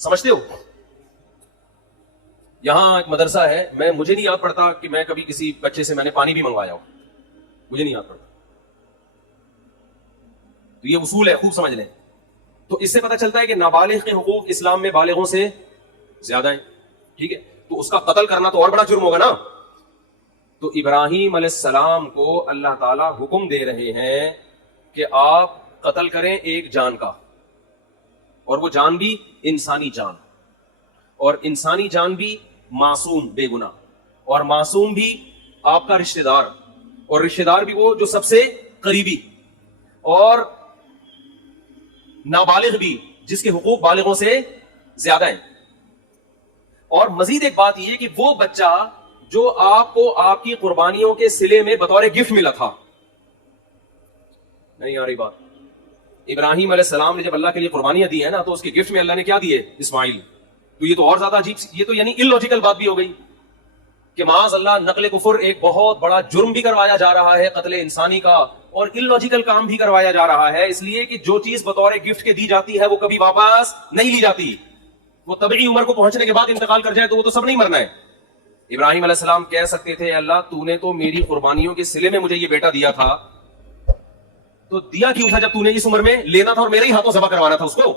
سمجھتے ہو؟ یہاں ایک مدرسہ ہے، مجھے نہیں یاد پڑتا کہ میں کبھی کسی بچے سے میں نے پانی بھی منگوایا ہو، مجھے نہیں یاد پڑتا. تو یہ اصول ہے، خوب سمجھ لیں. تو اس سے پتہ چلتا ہے کہ نابالغ کے حقوق اسلام میں بالغوں سے زیادہ ہیں. ٹھیک ہے، تو اس کا قتل کرنا تو اور بڑا جرم ہوگا نا. تو ابراہیم علیہ السلام کو اللہ تعالیٰ حکم دے رہے ہیں کہ آپ قتل کریں ایک جان کا، اور وہ جان بھی انسانی جان، اور انسانی جان بھی معصوم بے گناہ، اور معصوم بھی آپ کا رشتہ دار، اور رشتہ دار بھی وہ جو سب سے قریبی، اور نابالغ بھی جس کے حقوق بالغوں سے زیادہ ہیں. اور مزید ایک بات یہ کہ وہ بچہ جو آپ کو آپ کی قربانیوں کے صلے میں بطور گفٹ ملا تھا. نہیں آ رہی بات؟ ابراہیم علیہ السلام نے جب اللہ کے لیے قربانیاں دی ہیں نا، تو اس کے گفٹ میں اللہ نے کیا دیے؟ اسماعیل. تو یہ تو اور زیادہ عجیب، یہ تو یعنی illogical بات بھی ہو گئی کہ معاذ اللہ نقل کفر ایک بہت بڑا جرم بھی کروایا جا رہا ہے، قتل انسانی کا، اور illogical کام بھی کروایا جا رہا ہے، اس لیے کہ جو چیز بطور گفٹ کے دی جاتی ہے وہ کبھی واپس نہیں لی جاتی. وہ طبعی عمر کو پہنچنے کے بعد انتقال کر جائے تو وہ تو سب نہیں مرنا ہے. ابراہیم علیہ السلام کہہ سکتے تھے اللہ تو نے تو میری قربانیوں کے صلے میں مجھے یہ بیٹا دیا تھا، تو دیا کیوں تھا جب تو نے اس عمر میں لینا تھا اور میرے ہی ہاتھوں ذبح کروانا تھا اس کو؟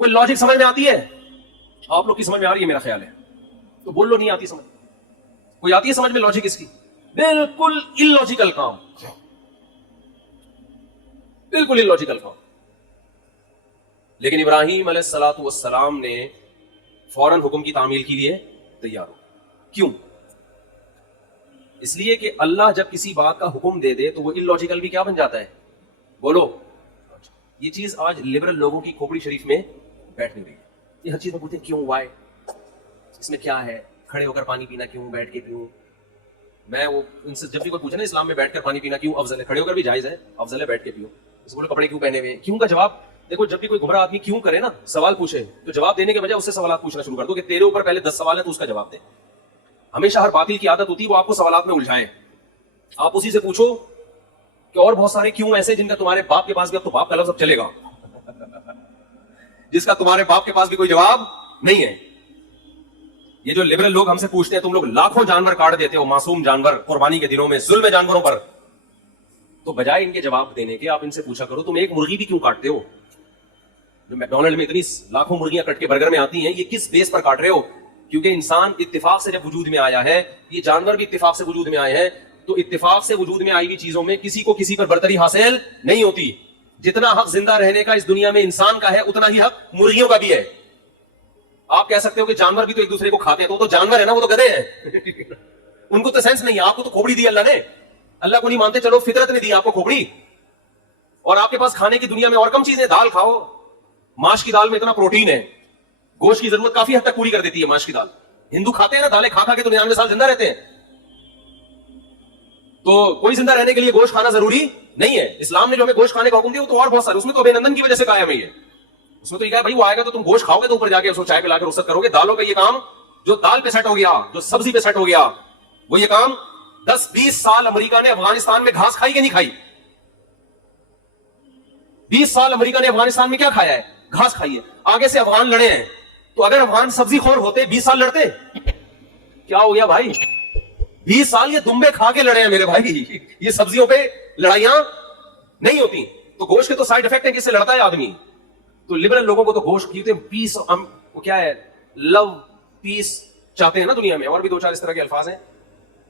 کوئی لاجک سمجھ میں آتی ہے؟ آپ لوگ کی سمجھ میں آ رہی ہے میرا خیال ہے، تو بول لو نہیں آتی سمجھ. کوئی آتی ہے سمجھ میں لاجک اس کی؟ بالکل illogical کام، بالکل illogical کام. لیکن ابراہیم علیہ الصلوۃ والسلام نے فوراً حکم کی تعمیل کے لیے تیار ہو. کیوں؟ اس لیے کہ اللہ جب کسی بات کا حکم دے دے تو وہ illogical بھی کیا بن جاتا ہے؟ بولو. یہ چیز آج لبرل لوگوں کی کھوپڑی شریف میں بیٹھ نہیں رہی ہے. یہ ہر چیز میں پوچھتے ہیں کیوں، وائے، اس میں کیا ہے، کھڑے ہو کر پانی پینا کیوں، بیٹھ کے پیوں. میں وہ ان سے جب بھی کوئی پوچھے نا اسلام میں بیٹھ کر پانی پینا کیوں افضل ہے، کھڑے ہو کر بھی جائز ہے، افضل ہے بیٹھ کے پیو. اس بولے کپڑے کیوں پہنے ہوئے ہیں، کیوں کا جواب دیکھو. جب بھی کوئی گمراہ آدمی کیوں کرے نا، سوال پوچھے تو جواب دینے کے بجائے اس سے سوالات پوچھنا شروع کر دو کہ تیرے اوپر پہلے 10 سوال ہیں تو اس کا جواب دے. ہمیشہ ہر باطل کی عادت ہوتی ہے وہ آپ کو سوالات میں الجھائے. آپ اسی سے پوچھو کہ اور بہت سارے کیوں ایسے جن کا تمہارے باپ کے پاس بھی، اب تو باپ کا لفظ اب چلے گا، جس کا تمہارے باپ کے پاس بھی کوئی جواب نہیں ہے. یہ جو لبرل لوگ ہم سے پوچھتے ہیں تم لوگ لاکھوں جانور کاٹ دیتے ہو، معصوم جانور قربانی کے دنوں میں، ظلم جانوروں پر، تو بجائے ان کے جواب دینے کے آپ ان سے پوچھا کرو تم ایک مرغی بھی کیوں کاٹتے ہو؟ جو میکڈونلڈ میں اتنی لاکھوں مرغیاں کٹ کے برگر میں آتی ہیں، یہ کس بیس پر کاٹ رہے ہو؟ کیونکہ انسان اتفاق سے جب وجود میں آیا ہے، یہ جانور بھی اتفاق سے وجود میں آئے ہیں، تو اتفاق سے وجود میں آئی ہوئی چیزوں میں کسی کو کسی پر برتری حاصل نہیں ہوتی. جتنا حق زندہ رہنے کا اس دنیا میں انسان کا ہے، اتنا ہی حق مرغیوں کا بھی ہے. آپ کہہ سکتے ہو کہ جانور بھی تو ایک دوسرے کو کھاتے ہیں، تو وہ تو جانور ہے نا، وہ تو گدھے ہیں. ان کو تو سینس نہیں ہے. آپ کو تو کھوپڑی دی اللہ نے، اللہ کو نہیں مانتے، چلو فطرت نے دی آپ کو کھوپڑی، اور آپ کے پاس کھانے کی دنیا میں اور کم چیزیں. دال کھاؤ، ماش کی دال میں اتنا پروٹین ہے، گوشت کی ضرورت کافی حد تک پوری کر دیتی ہے ماش کی دال. ہندو کھاتے ہیں نا دالیں، کھا کھا کے تو 99 سال زندہ رہتے ہیں. تو کوئی زندہ رہنے کے لیے گوشت کھانا ضروری نہیں ہے. اسلام نے جو ہمیں گوشت کھانے کا حکم دیا وہ تو اور بہت سارے، اس میں تو ابھینندن کی وجہ سے کہا ہے ہمیں یہ. اس میں تو یہ کہا بھائی وہ آئے گا تو تم گوشت کھاؤ گے تو اوپر جا کے اس کو چائے پلا کے رخصت کرو گے. دالوں کا یہ کام جو دال پہ سیٹ ہو گیا، جو سبزی پہ سیٹ ہو گیا، وہ یہ کام 10-20 سال امریکہ نے افغانستان میں گھاس کھائی کہ نہیں کھائی؟ 20 سال امریکہ نے افغانستان میں کیا کھایا ہے؟ گھاس کھائی ہے. آگے سے افغان لڑے ہیں، تو اگر افغان سبزی خور ہوتے 20 سال لڑتے؟ کیا ہو گیا بھائی؟ 20 سال یہ دمبے کھا کے لڑے ہیں میرے بھائی. یہ سبزیوں پہ لڑائیاں نہیں ہوتی. تو گوشت کے تو سائیڈ افیکٹ ہے کہ اس سے لڑتا ہے آدمی. تو لبرل لوگوں کو تو گوشت کھاتے ہیں پیس، وہ کیا ہے، لو پیس چاہتے ہیں نا دنیا میں، اور بھی 2-4 اس طرح کے الفاظ ہیں،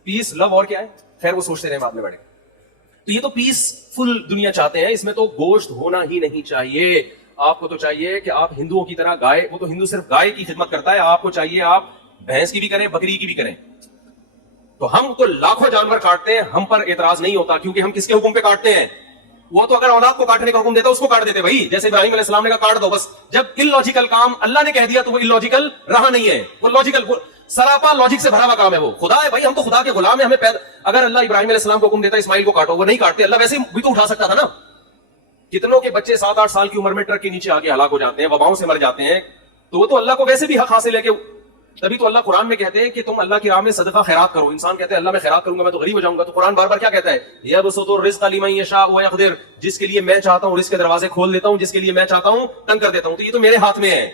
پیس، لو، اور کیا ہے، خیر وہ سوچتے رہے بعد میں بڑھے. تو یہ تو پیس فل دنیا چاہتے ہیں، اس میں تو گوشت ہونا ہی نہیں چاہیے. آپ کو تو چاہیے کہ آپ ہندوؤں کی طرح گائے، وہ تو ہندو صرف گائے کی خدمت کرتا ہے، آپ کو چاہیے آپ بھینس کی بھی کریں، بکری کی بھی کریں. تو ہم تو لاکھوں جانور کاٹتے ہیں، ہم پر اعتراض نہیں ہوتا، کیونکہ ہم کس کے حکم پہ کاٹتے ہیں؟ وہ تو اگر اولاد کو کاٹنے کا حکم دیتا اس کو کاٹ دیتے بھائی، جیسے ابراہیم علیہ السلام نے کہا کاٹ دو بس. جب illogical کام اللہ نے کہہ دیا تو وہ illogical رہا نہیں ہے، وہ لاجیکل، سراپا لاجک سے بھرا ہوا کام ہے. وہ خدا ہے بھائی، ہم تو خدا کے غلام ہیں. ہمیں اگر اللہ ابراہیم علیہ السلام کو حکم دیتا اسماعیل کو کاٹو، وہ نہیں کاٹتے. اللہ ویسے بھی تو اٹھا سکتا تھا نا. کتنوں کے بچے 7-8 سال کی عمر میں ٹرک کے نیچے آ کے ہلاک ہو جاتے ہیں، وباؤں سے مر جاتے ہیں. تو وہ تو اللہ کو ویسے بھی حق حاصل ہے کہ تبھی تو اللہ قرآن میں کہتے ہیں کہ تم اللہ کی راہ میں صدقہ خیرات کرو. انسان کہتے ہیں اللہ میں خیرات کروں گا میں تو غریب ہو جاؤں گا. تو قرآن بار بار کیا کہتا ہے؟ یبسط الرزق لمن یشاء ویقدر، جس کے لیے میں چاہتا ہوں رزق کے دروازے کھول دیتا ہوں، جس کے لیے میں چاہتا ہوں تنگ کر دیتا ہوں. تو یہ تو میرے ہاتھ میں ہے.